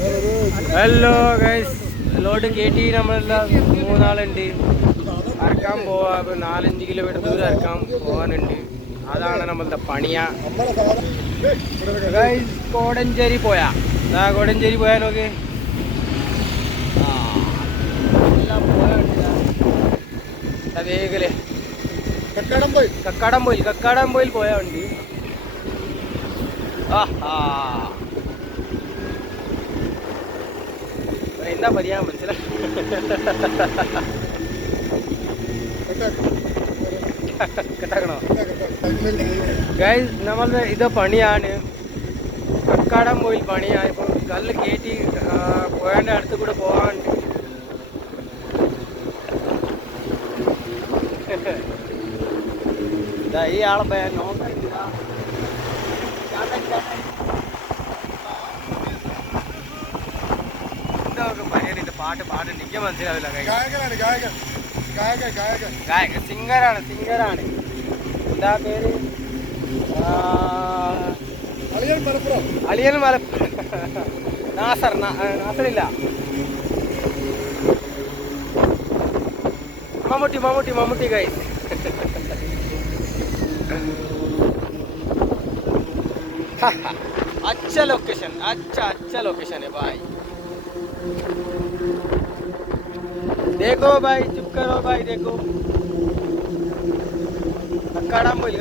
Hello guys, load കയറ്റി നമ്മളെല്ലാം മൂന്നാളുണ്ട്. അറക്കാൻ പോവാ, 4-5 കിലോമീറ്റർ ദൂരം അറക്കാൻ പോകാനുണ്ട്. അതാണ് നമ്മളുടെ പണിയ. ഗൈസ് കോടഞ്ചേരി പോയാ, കോടഞ്ചേരി പോയാ നോക്ക്. എല്ലാം പോയുണ്ട്. വേഗല് കക്കാടംപോയിൽ പോയാ ഉണ്ട്. എന്താ പറയാ മനസ്സിലായി. കെട്ടാക്കണോ ഗൈസ്? നമ്മളുടെ ഇത് പണിയാണ്, കക്കാടംപോയിൽ പണിയാണ്. ഇപ്പൊ കല്ല് കയറ്റി പോയതിൻ്റെ അടുത്ത് കൂടെ പോകാനുണ്ട്. ഈ ആളെ നോക്കാൻ പാട്ട് പാടുണ്ട്, എനിക്ക് മനസ്സിലാവില്ല. ഗായകൻ സിംഗറാണ്. എന്താ പേര്? അളിയൻ മലപ്പുറം. നാസറില്ല, മമ്മൂട്ടി ഗൈസ്. अच्छा लोकेशन, अच्छा लोकेशन है भाई. देखो भाई, चुप करो भाई. देखो कक्काडंबोइल.